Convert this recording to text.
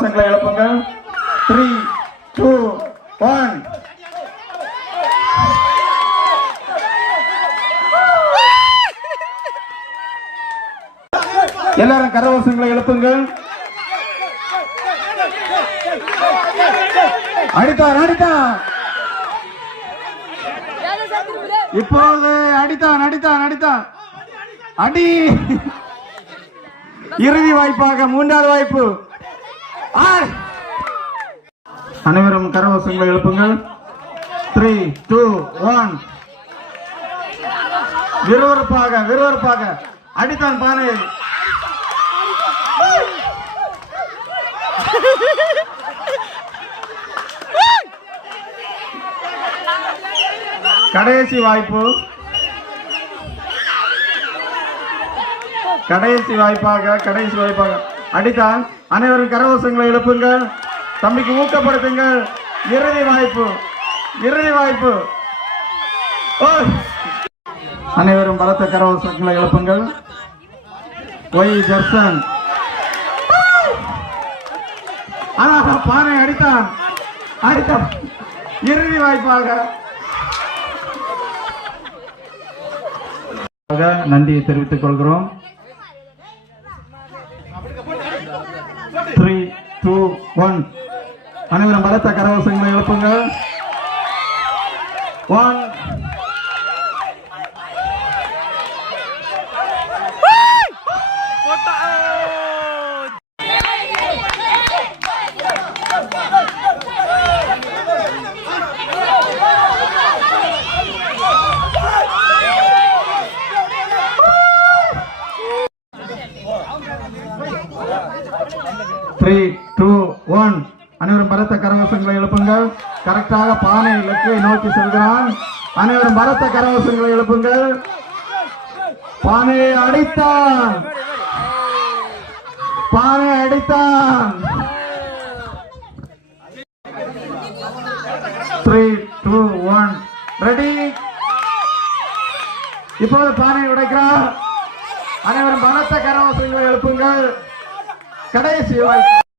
பசங்களை எழுப்புங்க. Three two one எல்லாரும் கரவசங்களை எழுப்புங்கள். அடித்தான் அடித்தான் இப்போது அடித்தான் அடித்தான் அடித்தான். அடி. இறுதி வாய்ப்பாக மூன்றாவது வாய்ப்பு. அனைவரும் கரவசங்களை எழுப்புங்கள். த்ரீ டூ ஒன் விறுவிறுப்பாக விறுவிறுப்பாக. அடித்தான் பானை. கடைசி வாய்ப்பு. கடைசி வாய்ப்பாக கடைசி வாய்ப்பாக. அடித்தான். அனைவரும் கரவசங்களை எழுப்புங்கள். தம்பிக்கு ஊக்கப்படுத்துங்கள். இறுதி வாய்ப்பு. இறுதி வாய்ப்பு. அனைவரும் பலத்த கரவசங்களை எழுப்புங்கள். ஒய் ஜர்சன். அழகா பானை அடித்தான். அடித்தான் இறுதி வாய்ப்பாக. நன்றியை தெரிவித்துக் கொள்கிறோம் த்ரீ டூ ஒன் அனைவரும் பலத்த கரவசங்களை எழுப்புங்க ஒன் த்ரீ டூ ஒன் அனைவரும் பரத்த கரவசங்களை எழுப்புங்கள். கரெக்டாக பானை இலக்கை நோக்கி செல்கிறான். அனைவரும் பரத்த கரவசங்களை எழுப்புங்கள். பானையை அடித்தான். பானை அடித்தான். த்ரீ டூ ஒன் ரெடி இப்போது பானை உடைக்கிறார். அனைவரும் பலத்த கரவசங்களை எழுப்புங்கள். கடைசி வாய்ப்பு.